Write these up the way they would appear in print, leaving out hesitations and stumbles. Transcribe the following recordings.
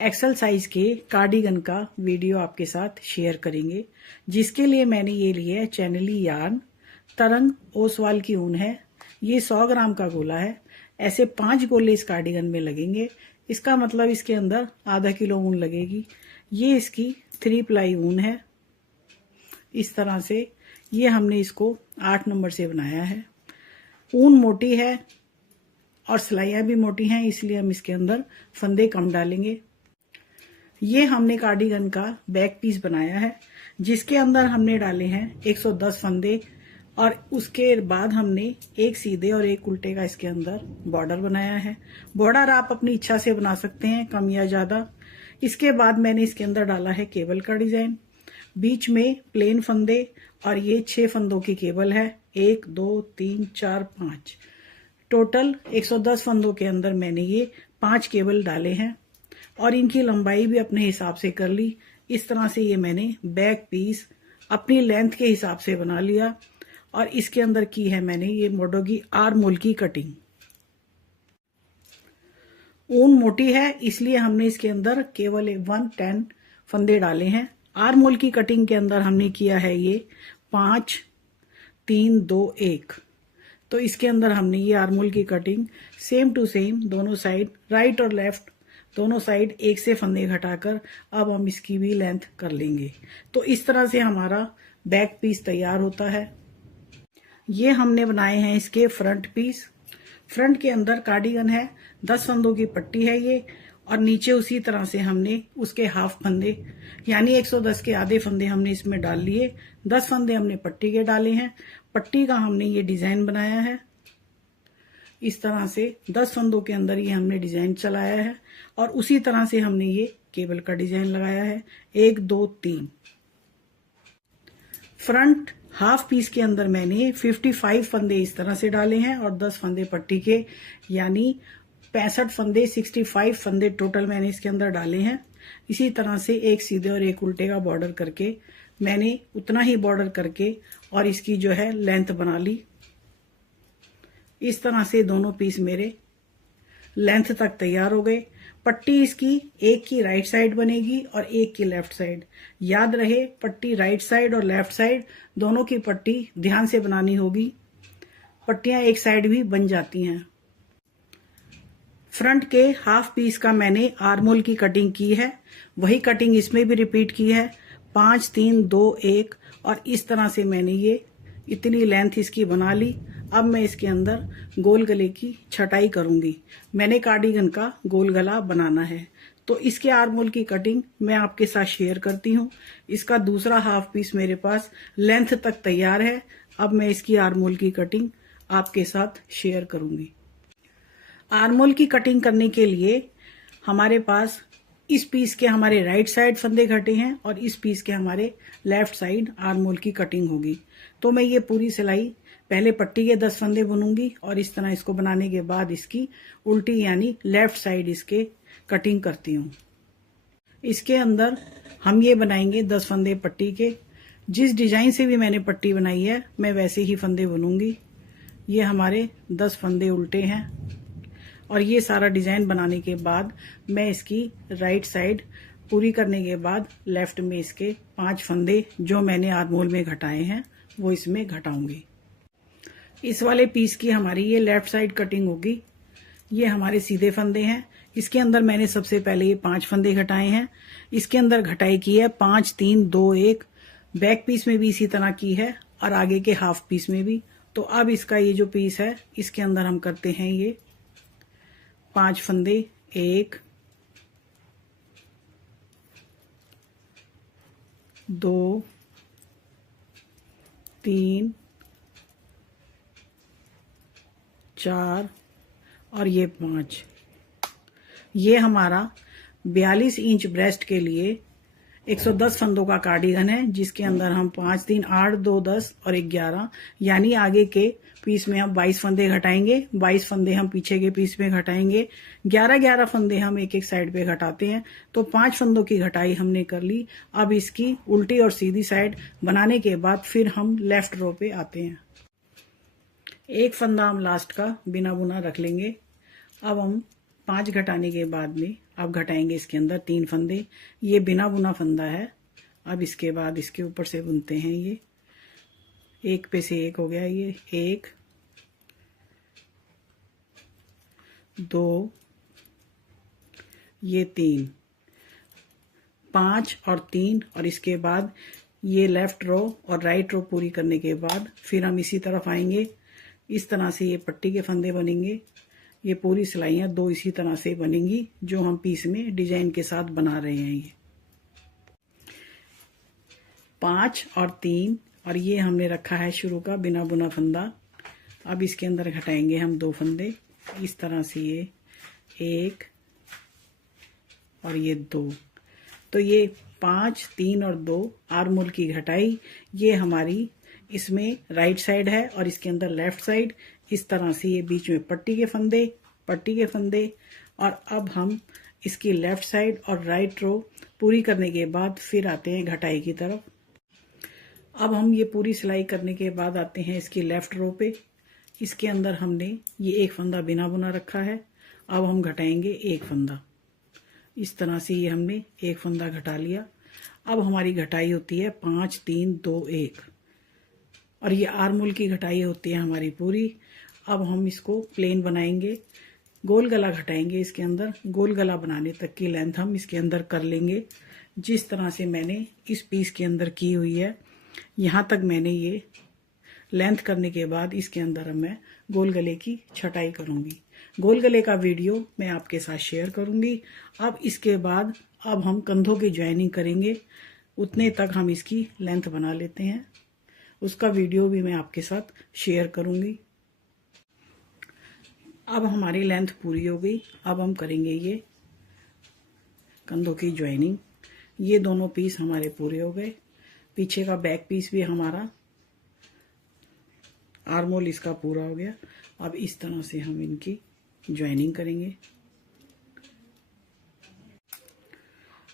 XL size के cardigan का video आपके साथ शेयर करेंगे, जिसके लिए मैंने ये लिया है चैनली यार्न। तरंग ओसवाल की ऊन है। ये 100 ग्राम का गोला है। ऐसे 5 गोले इस कार्डिगन में लगेंगे। इसका मतलब इसके अंदर आधा किलो ऊन लगेगी। ये इसकी 3 प्लाई ऊन है। इस तरह से ये हमने इसको 8 नंबर से बनाया है। ऊन मोटी है और सिलाइयाँ भी मोटी हैं, इसलिए हम इसके अंदर फंदे कम डालेंगे। ये हमने कार्डिगन का बैक पीस बनाया है, जिसके अंदर हमने डाले हैं 110 फंदे और उसके बाद हमने एक सीधे और एक उल्टे का इसके अंदर बॉर्डर बनाया है। बॉर्डर आप अपनी इच्छा से बना सकते हैं, कम या ज्यादा। इसके बाद मैंने इसके अंदर डाला है केबल का डिजाइन। बीच में प्लेन फंदे और ये 6 फंदों की केबल है। 1 2 3 4 5 टोटल 110 फंदों के अंदर मैंने ये 5 केबल डाले हैं और इनकी लंबाई भी अपने हिसाब से कर ली। इस तरह से ये मैंने बैक पीस अपनी लेंथ के हिसाब से बना लिया और इसके अंदर की है मैंने ये मोडो की आर्म होल की कटिंग। ऊन मोटी है, इसलिए हमने इसके अंदर केवल 110 फंदे डाले हैं। आर्म होल की कटिंग के अंदर हमने किया है ये 5 3 2 1। तो इसके अंदर हमने ये आर्म होल की कटिंग सेम टू सेम दोनों साइड, राइट और लेफ्ट दोनों साइड एक से फंदे घटाकर अब हम इसकी भी लेंथ कर लेंगे। तो इस तरह से हमारा बैक पीस तैयार होता है। ये हमने बनाए हैं इसके फ्रंट पीस। फ्रंट के अंदर कार्डिगन है, 10 फंदों की पट्टी है ये, और नीचे उसी तरह से हमने उसके हाफ फंदे यानी 110 के आधे फंदे हमने इसमें डाल लिए। 10 फंदे हमने पट्टी के डाले हैं। पट्टी का हमने ये डिजाइन बनाया है। इस तरह से 10 फंदों के अंदर ये हमने डिजाइन चलाया है और उसी तरह से हमने ये केबल का डिजाइन लगाया है। 1 2 3। फ्रंट हाफ पीस के अंदर मैंने 55 फंदे इस तरह से डाले हैं और 10 फंदे पट्टी के, यानी 65 फंदे, 65 फंदे टोटल मैंने इसके अंदर डाले हैं। इसी तरह से एक सीधे और एक उल्टे का बॉर्डर करके मैंने उतना ही बॉर्डर करके और इसकी जो है लेंथ बना ली। इस तरह से दोनों पीस मेरे लेंथ तक तैयार हो गए। पट्टी इसकी एक की राइट साइड बनेगी और एक की लेफ्ट साइड। याद रहे, पट्टी राइट साइड और लेफ्ट साइड दोनों की पट्टी ध्यान से बनानी होगी। पट्टियां एक साइड भी बन जाती हैं। फ्रंट के हाफ पीस का मैंने आर्म होल की कटिंग की है, वही कटिंग इसमें भी रिपीट की है। 5 3 2 1 और इस तरह से मैंने ये इतनी लेंथ इसकी बना ली। अब मैं इसके अंदर गोल गले की छटाई करूंगी। मैंने कार्डिगन का गोल गला बनाना है, तो इसके आर्म होल की कटिंग मैं आपके साथ शेयर करती हूँ। इसका दूसरा हाफ पीस मेरे पास लेंथ तक तैयार है। अब मैं इसकी आर्म होल की कटिंग आपके साथ शेयर करूंगी। आर्म होल की कटिंग करने के लिए हमारे पास इस पीस के हमारे राइट साइड फंदे घटे हैं और इस पीस के हमारे लेफ्ट साइड आर्म होल की कटिंग होगी। तो मैं ये पूरी सिलाई पहले पट्टी के 10 फंदे बुनूंगी और इस तरह इसको बनाने के बाद इसकी उल्टी यानी लेफ्ट साइड इसके कटिंग करती हूँ। इसके अंदर हम ये बनाएंगे 10 फंदे पट्टी के। जिस डिजाइन से भी मैंने पट्टी बनाई है मैं वैसे ही फंदे बुनूंगी। ये हमारे 10 फंदे उल्टे हैं और ये सारा डिजाइन बनाने के बाद मैं इसकी राइट साइड पूरी करने के बाद लेफ्ट में इसके 5 फंदे जो मैंने आर्म होल में घटाए हैं वो इसमें घटाऊंगी। इस वाले पीस की हमारी ये लेफ्ट साइड कटिंग होगी। ये हमारे सीधे फंदे हैं। इसके अंदर मैंने सबसे पहले ये 5 फंदे घटाए हैं। इसके अंदर घटाई की है 5 3 2 1। बैक पीस में भी इसी तरह की है और आगे के हाफ पीस में भी। तो अब इसका ये जो पीस है इसके अंदर हम करते हैं ये 5 फंदे। 1 2 3 4 और ये 5। ये हमारा 42 इंच ब्रेस्ट के लिए 110 फंदों का कार्डिगन है, जिसके अंदर हम 5 3 8 2 10 और 11 यानी आगे के पीस में हम 22 फंदे घटाएंगे। 22 फंदे हम पीछे के पीस में घटाएंगे। 11 फंदे हम एक एक साइड पे घटाते हैं। तो 5 फंदों की घटाई हमने कर ली। अब इसकी उल्टी और सीधी साइड बनाने के बाद फिर हम लेफ्ट रो पे आते हैं। एक फंदा हम लास्ट का बिना बुना रख लेंगे। अब हम 5 घटाने के बाद में अब घटाएंगे इसके अंदर 3 फंदे। ये बिना बुना फंदा है। अब इसके बाद इसके ऊपर से बुनते हैं। ये एक पे से एक हो गया, ये 1 2, ये 3, 5 और 3, और इसके बाद ये लेफ्ट रो और राइट रो पूरी करने के बाद फिर हम इसी तरफ आएंगे। इस तरह से ये पट्टी के फंदे बनेंगे। ये पूरी सिलाइयाँ 2 इसी तरह से बनेंगी जो हम पीस में डिजाइन के साथ बना रहे हैं। ये 5 और 3, और ये हमने रखा है शुरू का बिना बुना फंदा। अब इसके अंदर घटाएंगे हम 2 फंदे। इस तरह से ये 1 और ये 2। तो ये 5, 3 और 2 आर्मोल की घटाई। ये हमारी इसमें राइट साइड है और इसके अंदर लेफ्ट साइड। इस तरह से ये बीच में पट्टी के फंदे। और अब हम इसकी लेफ्ट साइड और राइट रो पूरी करने के बाद फिर आते हैं घटाई की तरफ। अब हम ये पूरी सिलाई करने के बाद आते हैं इसकी लेफ्ट रो पे। इसके अंदर हमने ये 1 फंदा बिना बुना रखा है। अब हम घटाएंगे 1 फंदा। इस तरह से ये हमने 1 फंदा घटा लिया। अब हमारी घटाई होती है 5, 3, 2, 1, और ये आर्मोल की घटाई होती है हमारी पूरी। अब हम इसको प्लेन बनाएंगे। गोल गला घटाएंगे। इसके अंदर गोल गला बनाने तक की लेंथ हम इसके अंदर कर लेंगे, जिस तरह से मैंने इस पीस के अंदर की हुई है। यहाँ तक मैंने ये लेंथ करने के बाद इसके अंदर मैं गोल गले की छटाई करूंगी। गोल गले का वीडियो मैं आपके साथ शेयर करूंगी। अब इसके बाद अब हम कंधों की ज्वाइनिंग करेंगे। उतने तक हम इसकी लेंथ बना लेते हैं। उसका वीडियो भी मैं आपके साथ शेयर करूंगी। अब हमारी लेंथ पूरी हो गई। अब हम करेंगे ये कंधों की ज्वाइनिंग। ये दोनों पीस हमारे पूरे हो गए। पीछे का बैक पीस भी हमारा आर्मोल इसका पूरा हो गया। अब इस तरह से हम इनकी ज्वाइनिंग करेंगे।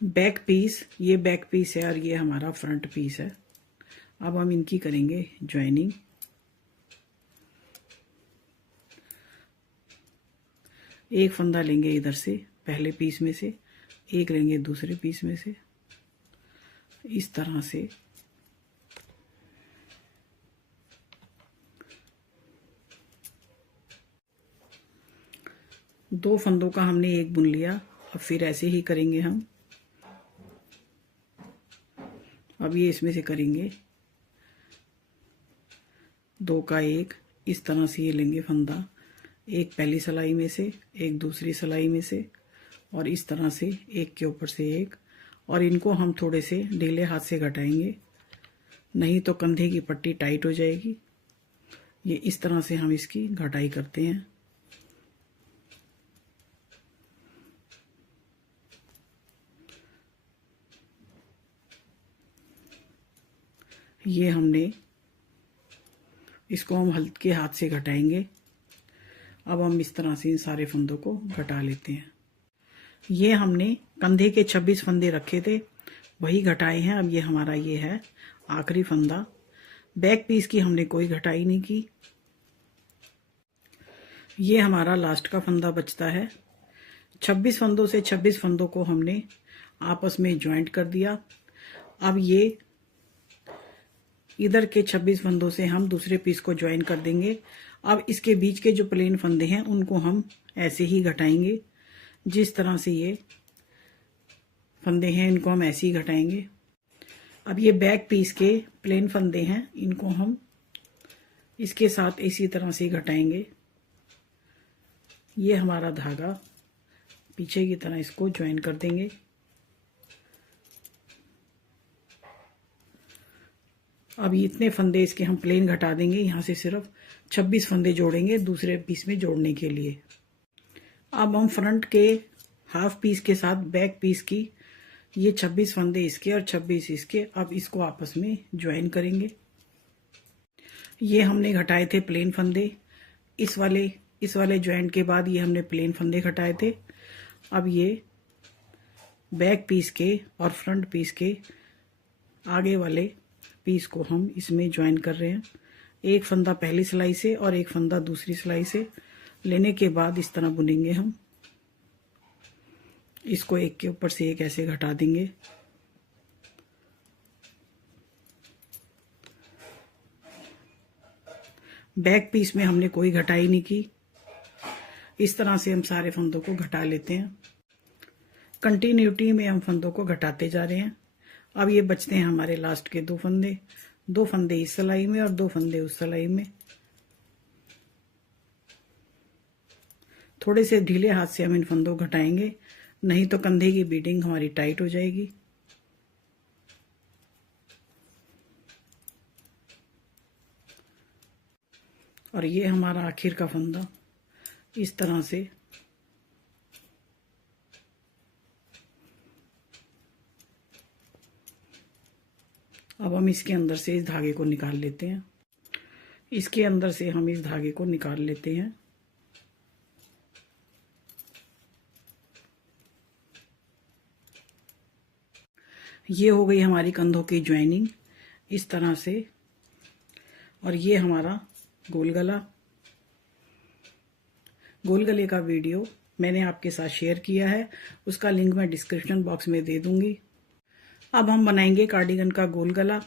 बैक पीस, ये बैक पीस है और ये हमारा फ्रंट पीस है। अब हम इनकी करेंगे ज्वाइनिंग। एक फंदा लेंगे इधर से पहले पीस में से, एक लेंगे दूसरे पीस में से। इस तरह से दो फंदों का हमने एक बुन लिया। अब फिर ऐसे ही करेंगे हम। अब ये इसमें से करेंगे 2 का 1। इस तरह से ये लेंगे फंदा, एक पहली सिलाई में से, एक दूसरी सिलाई में से, और इस तरह से एक के ऊपर से एक। और इनको हम थोड़े से ढीले हाथ से घटाएंगे, नहीं तो कंधे की पट्टी टाइट हो जाएगी। ये इस तरह से हम इसकी घटाई करते हैं। ये हमने इसको हम हल्के हाथ से घटाएंगे। अब हम इस तरह से इन सारे फंदों को घटा लेते हैं। ये हमने कंधे के 26 फंदे रखे थे, वही घटाए हैं। अब ये हमारा ये है आखिरी फंदा। बैक पीस की हमने कोई घटाई नहीं की। ये हमारा लास्ट का फंदा बचता है। 26 फंदों से 26 फंदों को हमने आपस में ज्वाइंट कर दिया। अब ये इधर के 26 फंदों से हम दूसरे पीस को ज्वाइन कर देंगे। अब इसके बीच के जो प्लेन फंदे हैं उनको हम ऐसे ही घटाएंगे। जिस तरह से ये फंदे हैं इनको हम ऐसे ही घटाएंगे। अब ये बैक पीस के प्लेन फंदे हैं, इनको हम इसके साथ इसी तरह से घटाएंगे। ये हमारा धागा पीछे की तरह इसको ज्वाइन कर देंगे। अब इतने फंदे इसके हम प्लेन घटा देंगे। यहाँ से सिर्फ 26 फंदे जोड़ेंगे दूसरे पीस में जोड़ने के लिए। अब हम फ्रंट के हाफ पीस के साथ बैक पीस की ये 26 फंदे इसके और 26 इसके, अब इसको आपस में ज्वाइन करेंगे। ये हमने घटाए थे प्लेन फंदे। इस वाले ज्वाइंट के बाद ये हमने प्लेन फंदे घटाए थे। अब ये बैक पीस के और फ्रंट पीस के आगे वाले पीस को हम इसमें ज्वाइन कर रहे हैं। एक फंदा पहली सिलाई से और एक फंदा दूसरी सिलाई से लेने के बाद इस तरह बुनेंगे हम। इसको एक के ऊपर से एक ऐसे घटा देंगे। बैक पीस में हमने कोई घटाई नहीं की। इस तरह से हम सारे फंदों को घटा लेते हैं। कंटिन्यूटी में हम फंदों को घटाते जा रहे हैं। अब ये बचते हैं हमारे लास्ट के 2 फंदे, 2 फंदे इस सिलाई में और 2 फंदे उस सिलाई में। थोड़े से ढीले हाथ से हम इन फंदों को घटाएंगे, नहीं तो कंधे की बीडिंग हमारी टाइट हो जाएगी। और ये हमारा आखिर का फंदा इस तरह से अब हम इसके अंदर से इस धागे को निकाल लेते हैं। इसके अंदर से हम इस धागे को निकाल लेते हैं। ये हो गई हमारी कंधों की ज्वाइनिंग इस तरह से। और ये हमारा गोल गला। गोल गले का वीडियो मैंने आपके साथ शेयर किया है, उसका लिंक मैं डिस्क्रिप्शन बॉक्स में दे दूंगी। अब हम बनाएंगे कार्डिगन का गोल गला।